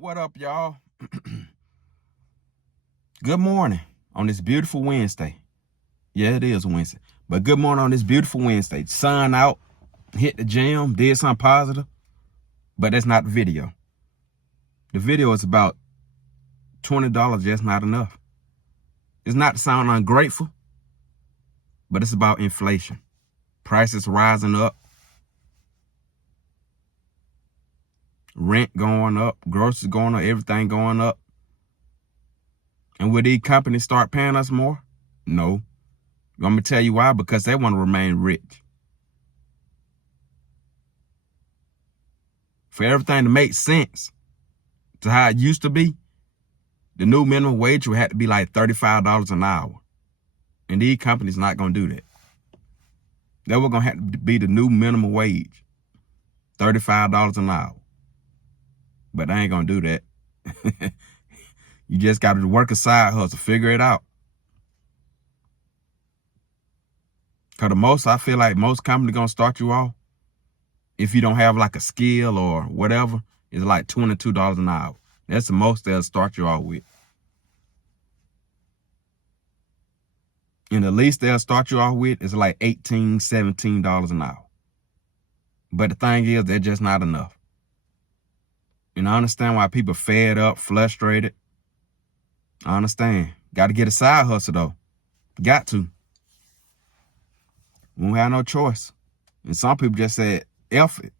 What up, y'all? Good morning on this beautiful Wednesday. Yeah, it is Wednesday. But good morning on this beautiful Wednesday. Sun out, hit the gym, did something positive. But that's not the video. The video is about $20 just not enough. It's not to sound ungrateful, but it's about inflation. Prices rising up. Rent going up, groceries going up, everything going up. And will these companies start paying us more? No. I'm going to tell you why. Because they want to remain rich. For everything to make sense to how it used to be, the new minimum wage would have to be like $35 an hour. And these companies not going to do that. They were going to have to be the new minimum wage, $35 an hour. But they ain't going to do that. You just got to work a side hustle, figure it out. Because I feel like most companies going to start you off, if you don't have like a skill or whatever, it's like $22 an hour. That's the most they'll start you off with. And the least they'll start you off with is like $18, $17 an hour. But the thing is, they're just not enough. And I understand why people fed up, frustrated. I understand. Got to get a side hustle though. Got to. We don't have no choice. And some people just said, F it.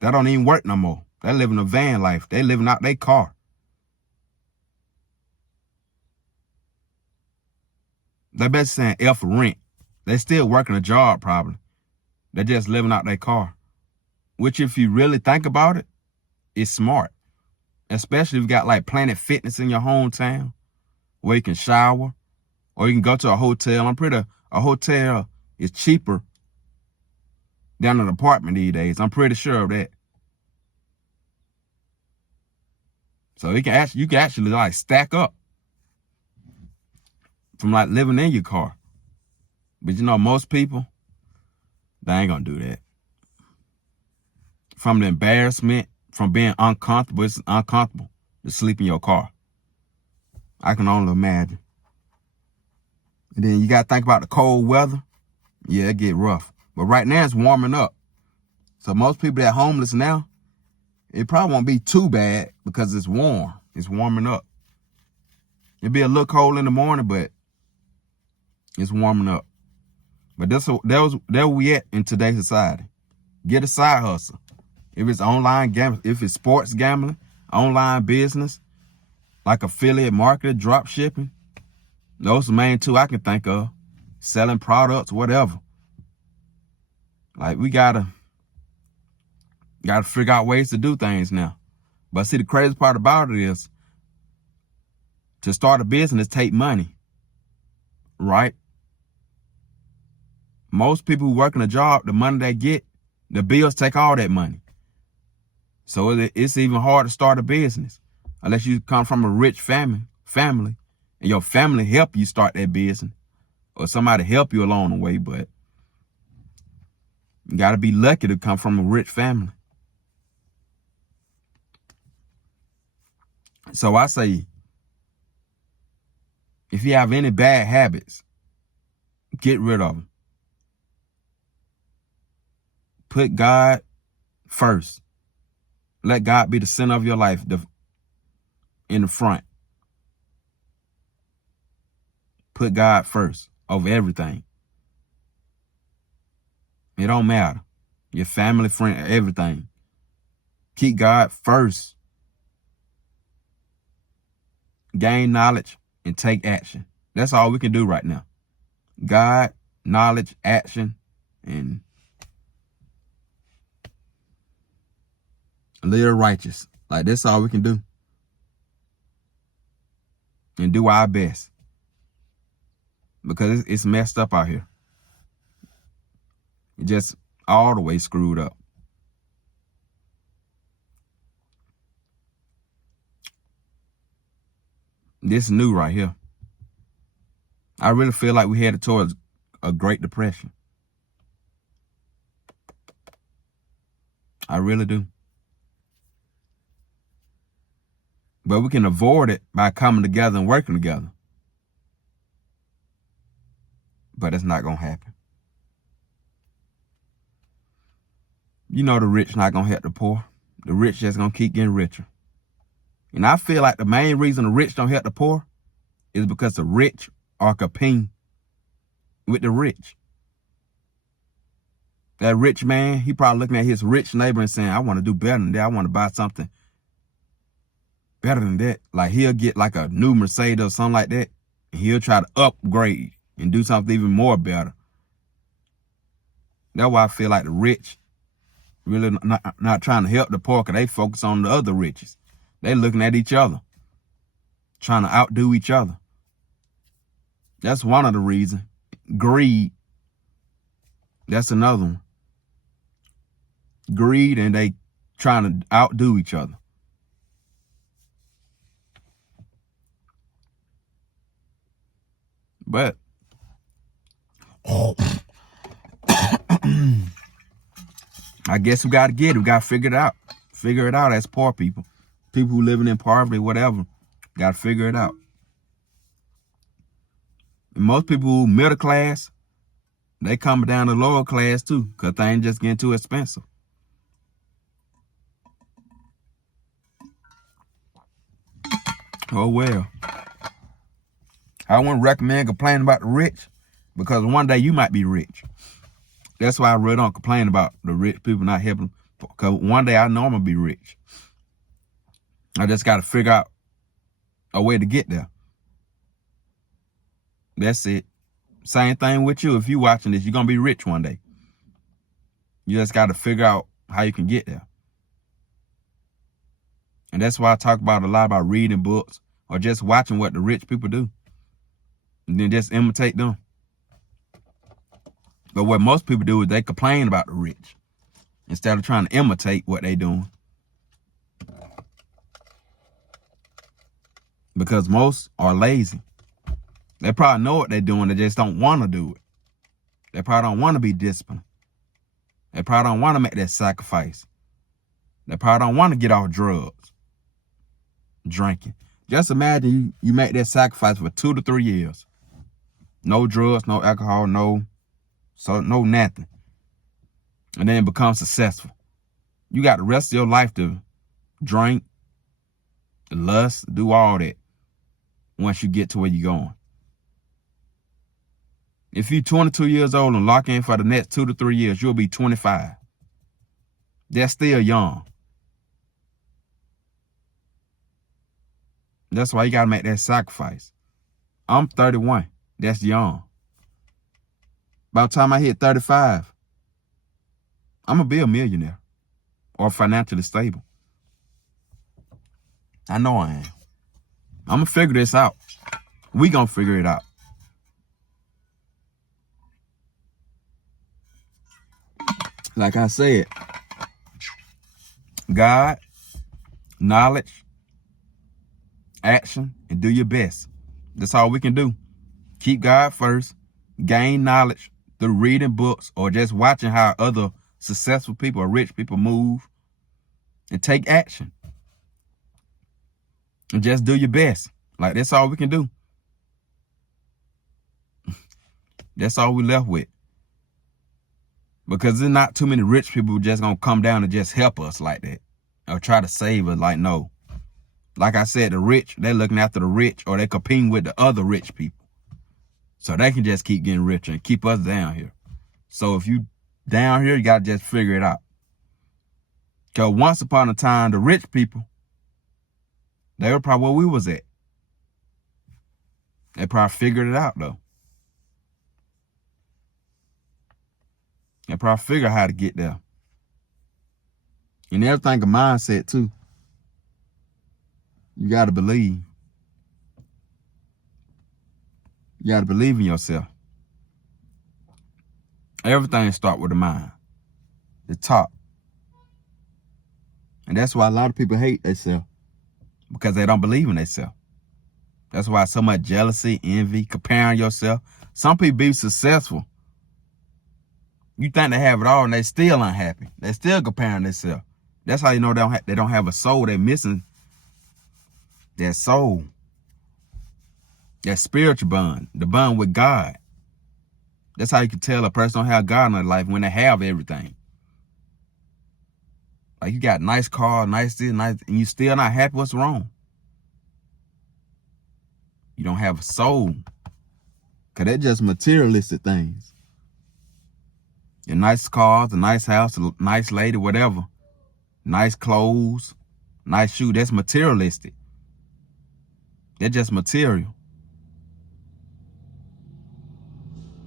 That don't even work no more. They living a van life. They living out their car. They better saying F rent. They still working a job probably. They're just living out their car. Which if you really think about it, it's smart. Especially if you got like Planet Fitness in your hometown where you can shower or you can go to a hotel. I'm pretty a hotel is cheaper than an apartment these days. I'm pretty sure of that. So you can actually like stack up from like living in your car. But you know, most people, they ain't gonna do that. From the embarrassment, from being uncomfortable, it's uncomfortable to sleep in your car. I can only imagine. And then you gotta think about the cold weather. Yeah, it get rough. But right now it's warming up. So most people that are homeless now, it probably won't be too bad because it's warm. It's warming up. It'll be a little cold in the morning, but it's warming up. But there we at in today's society. Get a side hustle. If it's online gambling, if it's sports gambling, online business, like affiliate marketing, drop shipping, those are the main two I can think of. Selling products, whatever. Like we gotta figure out ways to do things now. But see, the crazy part about it is to start a business take money, right? Most people who work in a job, the money they get, the bills take all that money. So it's even hard to start a business unless you come from a rich family and your family help you start that business or somebody help you along the way. But you got to be lucky to come from a rich family. So I say, if you have any bad habits, get rid of them. Put God first. Let God be the center of your life in the front. Put God first over everything. It don't matter. Your family, friend, everything. Keep God first. Gain knowledge and take action. That's all we can do right now. God, knowledge, action, and live righteous. Like that's all we can do. And do our best. Because it's messed up out here. It's just all the way screwed up. This is new right here. I really feel like we headed towards a Great Depression. I really do. But we can avoid it by coming together and working together. But it's not going to happen. You know the rich not going to help the poor. The rich just going to keep getting richer. And I feel like the main reason the rich don't help the poor is because the rich are competing with the rich. That rich man, he probably looking at his rich neighbor and saying, I want to do better than that. I want to buy something better than that. Like he'll get like a new Mercedes or something like that. And he'll try to upgrade and do something even more better. That's why I feel like the rich really not trying to help the poor, because they focus on the other riches. They looking at each other, trying to outdo each other. That's one of the reasons. Greed. That's another one. Greed, and they trying to outdo each other. But I guess we got to get it. We got to figure it out. Figure it out as poor people. People who living in poverty, whatever. Got to figure it out. And most people who middle class, they come down to lower class too, because things just getting too expensive. Oh well. I wouldn't recommend complaining about the rich, because one day you might be rich. That's why I really don't complain about the rich people not helping, because one day I know I'm going to be rich. I just got to figure out a way to get there. That's it. Same thing with you. If you're watching this, you're going to be rich one day. You just got to figure out how you can get there. And that's why I talk about a lot about reading books or just watching what the rich people do. And then just imitate them. But what most people do is they complain about the rich instead of trying to imitate what they're doing. Because most are lazy. They probably know what they're doing, they just don't want to do it. They probably don't want to be disciplined. They probably don't want to make that sacrifice. They probably don't want to get off drugs, drinking. Just imagine you make that sacrifice for 2 to 3 years. No drugs, no alcohol, no nothing. And then become successful. You got the rest of your life to drink, lust, do all that once you get to where you're going. If you're 22 years old and lock in for the next 2 to 3 years, you'll be 25. That's still young. That's why you got to make that sacrifice. I'm 31. That's young. By the time I hit 35, I'm going to be a millionaire or financially stable. I know I am. I'm going to figure this out. We going to figure it out. Like I said, God, knowledge, action, and do your best. That's all we can do. Keep God first, gain knowledge through reading books or just watching how other successful people or rich people move, and take action. And just do your best. Like, that's all we can do. That's all we left with. Because there's not too many rich people who just gonna come down and just help us like that. Or try to save us. Like, no. Like I said, the rich, they're looking after the rich, or they're competing with the other rich people. So they can just keep getting richer and keep us down here. So if you down here, you gotta just figure it out. Because once upon a time, the rich people, they were probably where we was at. They probably figured it out, though. They probably figure how to get there. And everything a mindset, too. You got to believe. You got to believe in yourself. Everything starts with the mind. The top. And that's why a lot of people hate themselves. Because they don't believe in themselves. That's why so much jealousy, envy, comparing yourself. Some people be successful. You think they have it all and they still unhappy. They still comparing themselves. That's how you know they don't have a soul. They're missing that soul, that spiritual bond, the bond with God. That's how you can tell a person don't have God in their life when they have everything. Like you got nice car, nice this, nice, and you still not happy. What's wrong? You don't have a soul. Cause they're just materialistic things. Your nice car, the nice house, a nice lady, whatever. Nice clothes, nice shoe. That's materialistic. They're just material.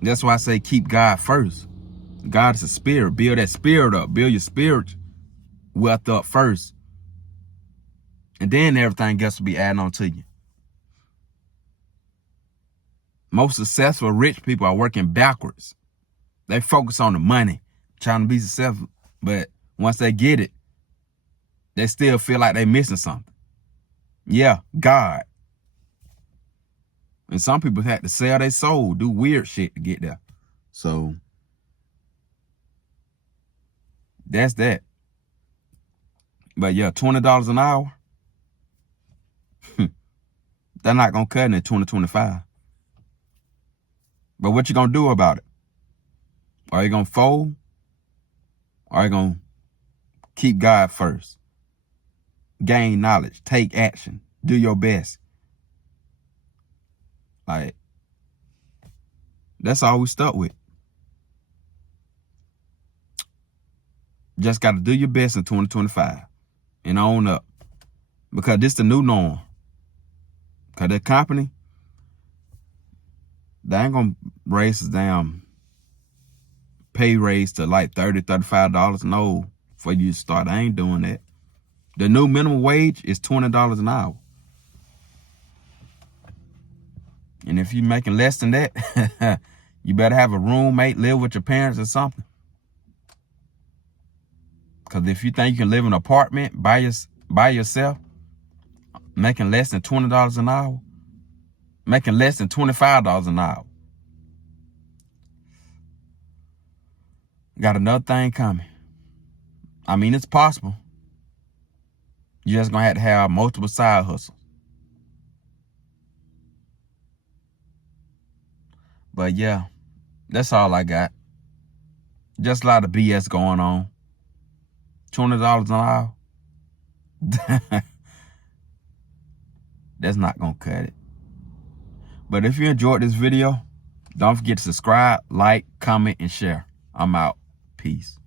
That's why I say keep God first. God is a spirit. Build that spirit up. Build your spirit wealth up first. And then everything else will be added on to you. Most successful rich people are working backwards. They focus on the money, trying to be successful. But once they get it, they still feel like they're missing something. Yeah, God. And some people had to sell their soul, do weird shit to get there. So that's that. But yeah, $20 an hour, they're not going to cut it in 2025. But what you going to do about it? Are you going to fold? Or are you going to keep God first? Gain knowledge. Take action. Do your best. Like, that's all we stuck with. Just got to do your best in 2025 and own up. Because this the new norm. Because that company, they ain't going to raise the damn pay raise to like $30, $35. No, for you to start. I ain't doing that. The new minimum wage is $20 an hour. And if you're making less than that, you better have a roommate, live with your parents or something. Because if you think you can live in an apartment by yourself, making less than $20 an hour, making less than $25 an hour, got another thing coming. I mean, it's possible. You're just going to have multiple side hustles. But yeah, that's all I got. Just a lot of BS going on. $20 an hour. That's not going to cut it. But if you enjoyed this video, don't forget to subscribe, like, comment, and share. I'm out. Peace.